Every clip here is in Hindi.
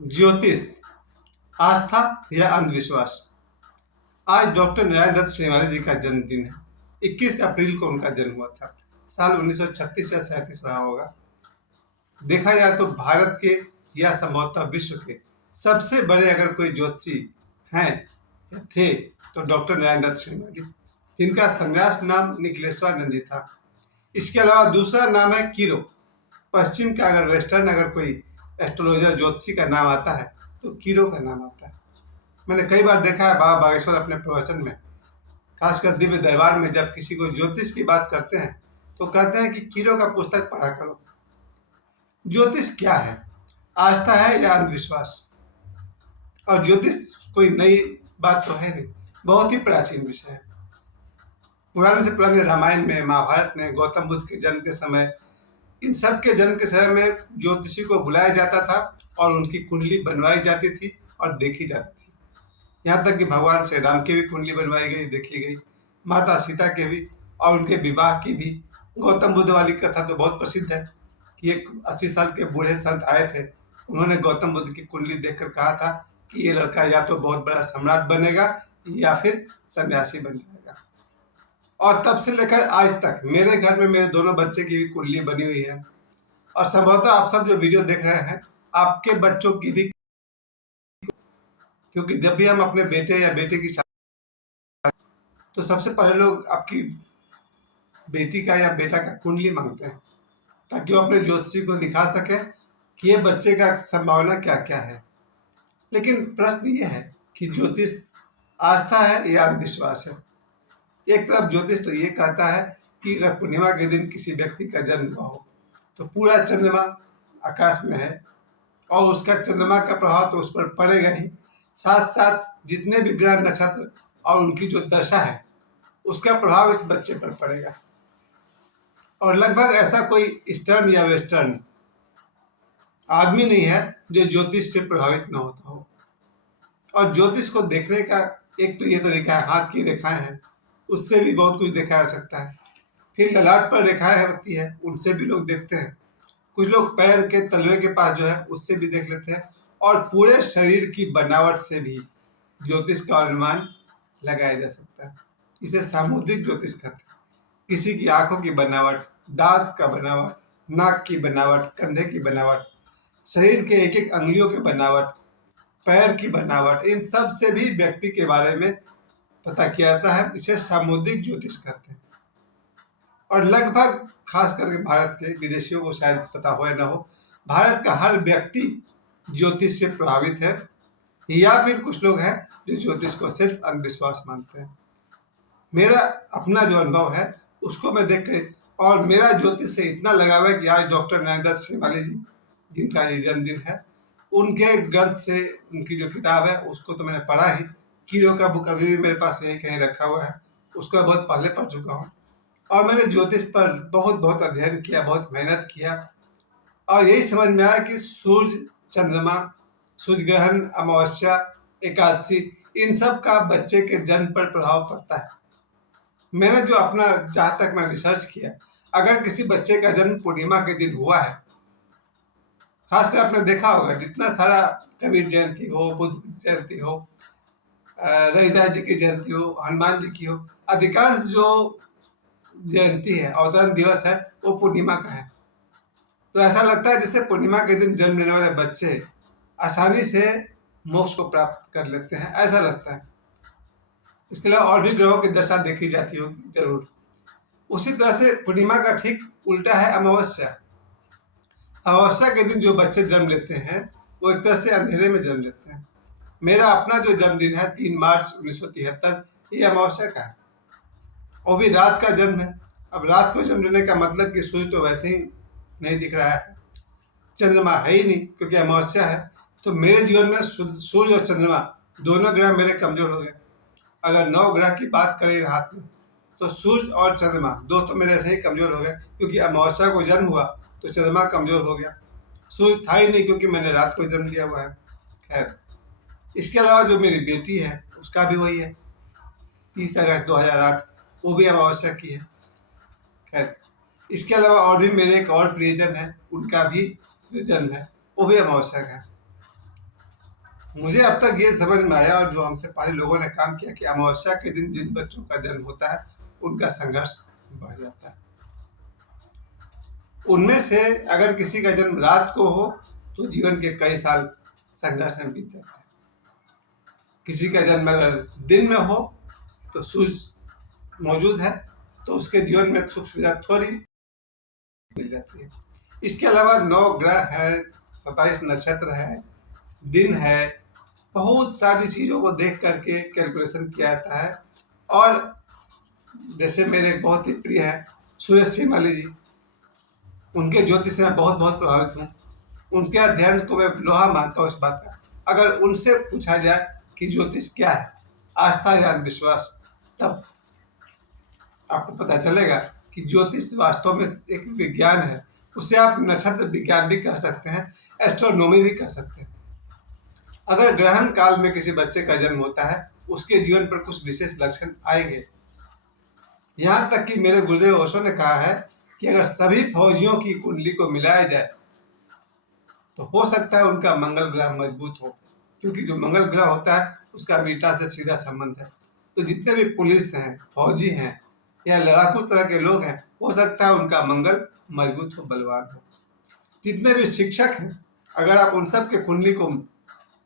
ज्योतिष, आस्था या अंधविश्वास। आज डॉक्टर नारायण दत्त श्रीमाली जी का जन्मदिन है। 21 अप्रैल को उनका जन्म हुआ था। साल 1936 या 37 रहा होगा। देखा जाए तो भारत के या संभवतः विश्व के सबसे बड़े अगर कोई ज्योतिषी हैं या थे तो डॉक्टर नारायण दत्त श्रीमाली, जिनका संन्यास नाम निखिलेश्वरानंद जी था। इसके अलावा दूसरा नाम है कीरो। पश्चिम का अगर वेस्टर्न अगर कोई एस्ट्रोलॉजर ज्योतिषी का नाम आता है तो कीरो का नाम आता है। मैंने कई बार देखा है बाबा बागेश्वर अपने प्रवचन में, खासकर दिव्य दरबार में, जब किसी को ज्योतिष की बात करते हैं तो कहते हैं कि कीरो का पुस्तक पढ़ा करो। ज्योतिष क्या है? आस्था है या अंधविश्वास? और ज्योतिष कोई नई बात तो है नहीं, बहुत ही प्राचीन विषय है। पुराने से पुराने रामायण में, महाभारत में, गौतम बुद्ध के जन्म के समय, इन सब के जन्म के समय में ज्योतिषी को बुलाया जाता था और उनकी कुंडली बनवाई जाती थी और देखी जाती थी। यहाँ तक कि भगवान श्री राम की भी कुंडली बनवाई गई, देखी गई, माता सीता के भी, और उनके विवाह की भी। गौतम बुद्ध वाली कथा तो बहुत प्रसिद्ध है कि एक 80 साल के बूढ़े संत आए थे। उन्होंने गौतम बुद्ध की कुंडली देखकर कहा था कि ये लड़का या तो बहुत बड़ा सम्राट बनेगा या फिर सन्यासी बन जाएगा। और तब से लेकर आज तक मेरे घर में मेरे दोनों बच्चे की भी कुंडली बनी हुई है। और संभवतः आप सब जो वीडियो देख रहे हैं, आपके बच्चों की भी, क्योंकि जब भी हम अपने बेटे या बेटे की शादी तो सबसे पहले लोग आपकी बेटी का या बेटा का कुंडली मांगते हैं, ताकि वो अपने ज्योतिषी को दिखा सके कि ये बच्चे का संभावना क्या क्या है। लेकिन प्रश्न ये है कि ज्योतिष आस्था है या अंधविश्वास है? एक तरफ ज्योतिष तो ये कहता है कि अगर पूर्णिमा के दिन किसी व्यक्ति का जन्म हुआ हो तो पूरा चंद्रमा आकाश में है और उसका चंद्रमा का प्रभाव तो उस पर पड़ेगा ही, साथ साथ जितने भी ग्रह नक्षत्र और उनकी जो दशा है उसका प्रभाव इस बच्चे पर पड़ेगा। और लगभग ऐसा कोई ईस्टर्न या वेस्टर्न आदमी नहीं है जो ज्योतिष से प्रभावित न होता हो। और ज्योतिष को देखने का एक तो ये तरीका है, हाथ की रेखाएं हैं, उससे भी बहुत कुछ देखा जा सकता है। फिर ललाट पर रेखाएं होती है, उनसे भी लोग देखते हैं। कुछ लोग पैर के तलवे के पास जो है उससे भी देख लेते हैं। और पूरे शरीर की बनावट से भी ज्योतिष का अनुमान लगाया जा सकता है। इसे सामुद्रिक ज्योतिष कहते हैं। किसी की आंखों की बनावट, दांत का बनावट, नाक की बनावट, कंधे की बनावट, शरीर के एक एक अंगुलियों की बनावट, पैर की बनावट, इन सब से भी व्यक्ति के बारे में पता किया जाता है। इसे सामुद्रिक ज्योतिष कहते हैं। और लगभग खास करके भारत के, विदेशियों को शायद पता हो या ना हो, भारत का हर व्यक्ति ज्योतिष से प्रभावित है, या फिर कुछ लोग हैं जो ज्योतिष को सिर्फ अंधविश्वास मानते हैं। मेरा अपना जो अनुभव है उसको मैं देख के, और मेरा ज्योतिष से इतना लगाव है कि आज डॉक्टर नारायण दत्त श्रीमाली जी, जिनका ये जन्मदिन है, उनके ग्रंथ से, उनकी जो किताब है उसको तो मैंने पढ़ा ही। कीड़ों का बुक अभी भी मेरे पास यहीं कहीं रखा हुआ है, उसको मैं बहुत पहले पढ़ चुका हूँ। और मैंने ज्योतिष पर बहुत बहुत अध्ययन किया, बहुत मेहनत किया, और यही समझ में आया कि सूर्य, चंद्रमा, सूर्य ग्रहण, अमावस्या, एकादशी, इन सब का बच्चे के जन्म पर प्रभाव पड़ता है। मैंने जो अपना, जहाँ तक मैं रिसर्च किया, अगर किसी बच्चे का जन्म पूर्णिमा के दिन हुआ है, खासकर आपने देखा होगा जितना सारा कबीर जयंती हो, बुद्ध जयंती हो, रविदास जी की जयंती हो, हनुमान जी की हो, अधिकांश जो जयंती है, अवतरण दिवस है, वो पूर्णिमा का है। तो ऐसा लगता है जैसे पूर्णिमा के दिन जन्म लेने वाले बच्चे आसानी से मोक्ष को प्राप्त कर लेते हैं, ऐसा लगता है। इसके अलावा और भी ग्रहों की दशा देखी जाती होगी जरूर। उसी तरह से पूर्णिमा का ठीक उल्टा है अमावस्या। अमावस्या के दिन जो बच्चे जन्म लेते हैं वो एक तरह से अंधेरे में जन्म लेते हैं। मेरा अपना जो जन्मदिन है 3 मार्च 1973, ये अमावस्या का है, वो भी रात का जन्म है। अब रात को जन्म लेने का मतलब कि सूर्य तो वैसे ही नहीं दिख रहा है, चंद्रमा है ही नहीं क्योंकि अमावस्या है। तो मेरे जीवन में सूर्य और चंद्रमा दोनों ग्रह मेरे कमजोर हो गए। अगर 9 ग्रह की बात करें रात में, तो सूर्य और चंद्रमा दो तो मेरे ऐसे ही कमजोर हो गए, क्योंकि अमावस्या को जन्म हुआ तो चंद्रमा कमजोर हो गया। सूर्य था ही नहीं क्योंकि मैंने रात को जन्म लिया हुआ है। खैर, इसके अलावा जो मेरी बेटी है उसका भी वही है, 30 अगस्त 2008, वो भी अमावस्या की है। खैर, इसके अलावा और भी मेरे एक और प्रियजन है, उनका भी जो जन्म है वो भी अमावस्या का है। मुझे अब तक ये समझ में आया और जो हमसे पहले लोगों ने काम किया कि अमावस्या के दिन जिन बच्चों का जन्म होता है उनका संघर्ष बढ़ जाता है। उनमें से अगर किसी का जन्म रात को हो तो जीवन के कई साल संघर्ष में बीत जाते हैं। किसी का जन्म अगर दिन में हो तो सूर्य मौजूद है तो उसके जीवन में सुख सुविधा थोड़ी मिल जाती है। इसके अलावा 9 ग्रह है, 27 नक्षत्र है, दिन है, बहुत सारी चीज़ों को देख करके कैलकुलेशन किया जाता है। और जैसे मेरे बहुत ही प्रिय है सुरेश श्रीमाली जी, उनके ज्योतिष से मैं बहुत बहुत प्रभावित हूँ। उनके अध्ययन को मैं लोहा मानता हूँ इस बात का। अगर उनसे पूछा जाए कि ज्योतिष क्या है, आस्था या अंधविश्वास, तब आपको पता चलेगा कि ज्योतिष वास्तव में एक विज्ञान है। उसे आप नक्षत्र विज्ञान भी कह सकते हैं, एस्ट्रोनॉमी भी कह सकते हैं। अगर ग्रहण काल में किसी बच्चे का जन्म होता है उसके जीवन पर कुछ विशेष लक्षण आएंगे। यहाँ तक कि मेरे गुरुदेव ओशो ने कहा है कि अगर सभी फौजियों की कुंडली को मिलाया जाए तो हो सकता है उनका मंगल ग्रह मजबूत हो, क्योंकि जो मंगल ग्रह होता है उसका वीटा से सीधा संबंध है। तो जितने भी पुलिस हैं, फौजी हैं या लड़ाकू तरह के लोग हैं, हो सकता है उनका मंगल मजबूत हो, बलवान हो। जितने भी शिक्षक हैं, अगर आप उन सब के कुंडली को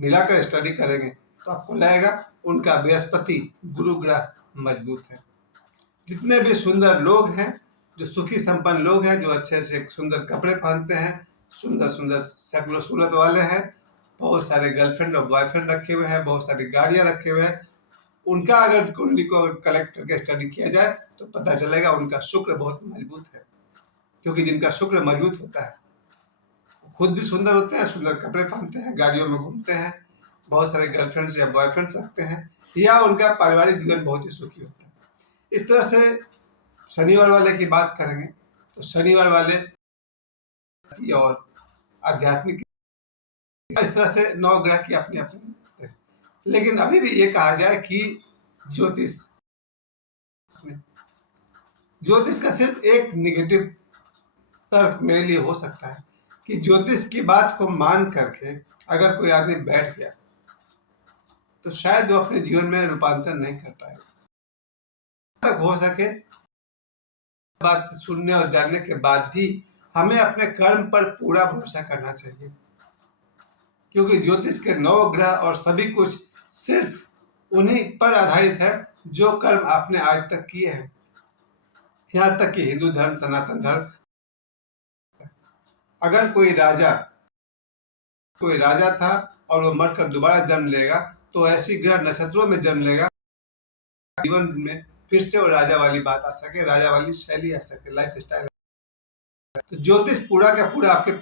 मिलाकर स्टडी करेंगे तो आपको लगेगा उनका बृहस्पति गुरु ग्रह मजबूत है। जितने भी सुंदर लोग हैं, जो सुखी संपन्न लोग हैं, जो अच्छे अच्छे सुंदर कपड़े पहनते हैं, सुंदर सुंदर शक्ल सूरत वाले हैं, बहुत सारे गर्लफ्रेंड और बॉयफ्रेंड रखे हुए हैं, बहुत सारी गाड़ियां रखे हुए हैं, उनका अगर कुंडली को कलेक्ट करके स्टडी किया जाए तो पता चलेगा उनका शुक्र बहुत मजबूत है। क्योंकि जिनका शुक्र मजबूत होता है खुद भी सुंदर होते हैं, सुंदर कपड़े पहनते हैं, गाड़ियों में घूमते हैं, बहुत सारे गर्लफ्रेंड्स या बॉयफ्रेंड्स रखते हैं, या उनका पारिवारिक जीवन बहुत ही सुखी होता है। इस तरह से शनिवार वाले की बात करेंगे तो शनिवार वाले की और आध्यात्मिक, इस तरह से 9 ग्रह की अपनी अपनी। लेकिन अभी भी ये कहा जाए कि ज्योतिष ज्योतिष का सिर्फ एक निगेटिव तर्क मेरे लिए हो सकता है कि ज्योतिष की बात को मान करके अगर कोई आदमी बैठ गया तो शायद वो अपने जीवन में रूपांतर नहीं कर पाएगा। तक हो सके बात सुनने और जानने के बाद भी हमें अपने कर्म पर पूरा भरोसा करना चाहिए, क्योंकि ज्योतिष के 9 ग्रह और सभी कुछ सिर्फ उन्हीं पर आधारित है जो कर्म आपने आज तक किए हैं। यहाँ तक कि हिंदू धर्म, सनातन धर्म, अगर कोई राजा था और वो मरकर दोबारा जन्म लेगा तो ऐसी ग्रह नक्षत्रों में जन्म लेगा जीवन में फिर से वो राजा वाली बात आ सके, राजा वाली शैली आ सके, लाइफ स्टाइल। तो ज्योतिष पूरा का पूरा आपके,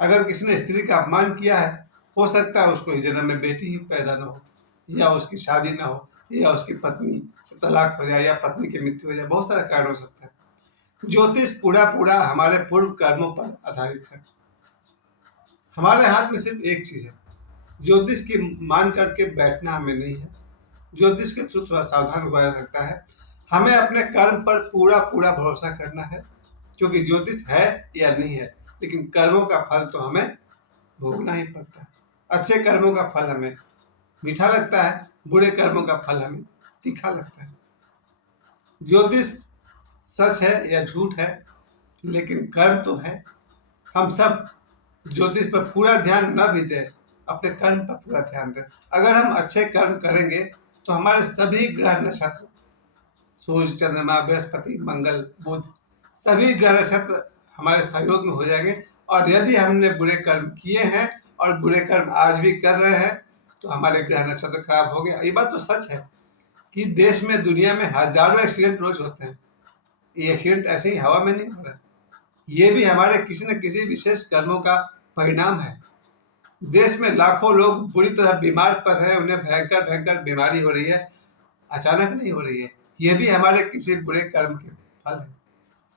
अगर किसी ने स्त्री का अपमान किया है, हो सकता है उसको इस जन्म में बेटी ही पैदा ना हो, या उसकी शादी ना हो, या उसकी पत्नी से तलाक हो जाए, या पत्नी की मृत्यु हो जाए, बहुत सारा कारण हो सकता है। ज्योतिष पूरा पूरा हमारे पूर्व कर्मों पर आधारित है। हमारे हाथ में सिर्फ एक चीज है, ज्योतिष की मान करके बैठना हमें नहीं है। ज्योतिष के थ्रू थोड़ा सावधान हुआ जा सकता है। हमें अपने कर्म पर पूरा पूरा भरोसा करना है, क्योंकि ज्योतिष है या नहीं है, लेकिन कर्मों का फल तो हमें भोगना ही पड़ता है। अच्छे कर्मों का फल हमें मीठा लगता है, बुरे कर्मों का फल हमें तीखा लगता है। ज्योतिष सच है या झूठ है, लेकिन कर्म तो है। हम सब ज्योतिष पर पूरा ध्यान न भी दें, अपने कर्म पर पूरा ध्यान दें। अगर हम अच्छे कर्म करेंगे तो हमारे सभी ग्रह नक्षत्र, सूर्य, चंद्रमा, बृहस्पति, मंगल, बुध, सभी ग्रह नक्षत्र हमारे सहयोग में हो जाएंगे। और यदि हमने बुरे कर्म किए हैं और बुरे कर्म आज भी कर रहे हैं तो हमारे ग्रह नक्षत्र खराब हो गए। ये बात तो सच है कि देश में, दुनिया में हजारों एक्सीडेंट रोज होते हैं। ये एक्सीडेंट ऐसे ही हवा में नहीं हो रहा, ये भी हमारे किसी न किसी विशेष कर्मों का परिणाम है। देश में लाखों लोग बुरी तरह बीमार पड़ रहे हैं, उन्हें भयंकर भयंकर बीमारी हो रही है, अचानक नहीं हो रही है। ये भी हमारे किसी बुरे कर्म के फल है।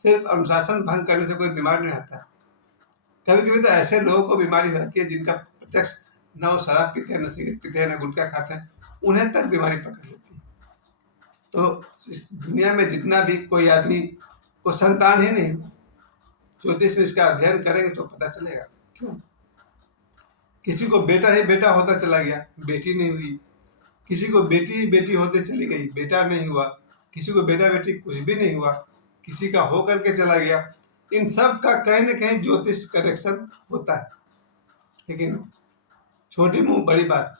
सिर्फ अनुशासन भंग करने से कोई बीमार नहीं रहता। कभी कभी तो ऐसे लोगों को बीमारी होती है जिनका प्रत्यक्ष न वो शराब पीते हैं, न सिगरेट पीते हैं, न गुटखा खाते हैं, उन्हें तक बीमारी पकड़ लेती है। तो इस दुनिया में जितना भी कोई आदमी को संतान ही नहीं, ज्योतिष में इसका अध्ययन करेंगे तो पता चलेगा क्यों। किसी को बेटा ही बेटा होता चला गया, बेटी नहीं हुई। किसी को बेटी ही बेटी होते चली गई, बेटा नहीं हुआ। किसी को बेटा बेटी कुछ भी नहीं हुआ, किसी का हो करके चला गया। इन सब का कहीं ना कहीं ज्योतिष करेक्शन होता है। लेकिन छोटी मुंह बड़ी बात,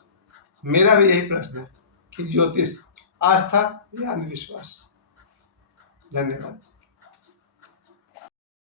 मेरा भी यही प्रश्न है कि ज्योतिष आस्था या अंधविश्वास। धन्यवाद।